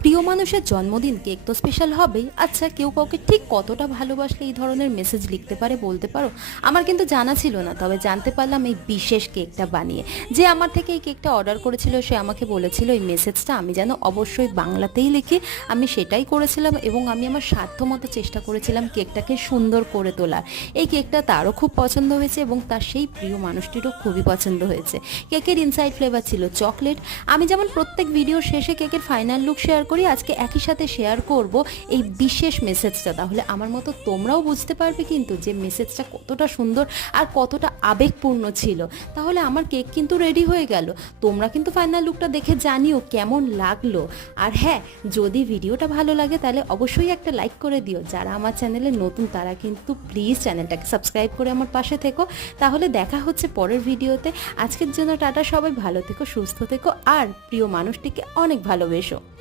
প্রিয় মানুষের জন্মদিন কেক তো স্পেশাল হবেই। আচ্ছা, কেউ কাউকে ঠিক কতটা ভালোবাসলে এই ধরনের মেসেজ লিখতে পারে বলতে পারো? আমার কিন্তু জানা ছিল না, তবে জানতে পারলাম এই বিশেষ কেকটা বানিয়ে। যে আমার থেকে এই কেকটা অর্ডার করেছিল সে আমাকে বলেছিল এই মেসেজটা আমি যেন অবশ্যই বাংলাতেই লিখি। আমি সেটাই করেছিলাম এবং আমি আমার সাধ্যমতো চেষ্টা করেছিলাম কেকটাকে সুন্দর করে তোলার। এই কেকটা তারও খুব পছন্দ হয়েছে এবং তার সেই প্রিয় মানুষটিরও খুবই পছন্দ হয়েছে। কেকের ইনসাইড ফ্লেভার ছিল চকলেট। আমি যেমন প্রত্যেক ভিডিও শেষে কেকের ফাইনাল লুক শেয়ার করি, আজকে একই সাথে শেয়ার করব এই বিশেষ মেসেজটা। তাহলে আমার মতো তোমরাও বুঝতে পারবে কিন্তু যে মেসেজটা কতটা সুন্দর আর কতটা আবেগপূর্ণ ছিল। তাহলে আমার কেক কিন্তু রেডি হয়ে গেল। তোমরা কিন্তু ফাইনাল লুকটা দেখে জানিও কেমন লাগলো। আর হ্যাঁ, যদি ভিডিওটা ভালো লাগে তাহলে অবশ্যই একটা লাইক করে দিও। যারা আমার চ্যানেলে নতুন তারা কিন্তু প্লিজ চ্যানেলটাকে সাবস্ক্রাইব করে আমার পাশে থেকো। তাহলে দেখা হচ্ছে পরের ভিডিওতে। আজকের জন্য টাটা, সবাই ভালো থেকো, সুস্থ থেকো আর প্রিয় মানুষটিকে অনেক ভালোবেসো।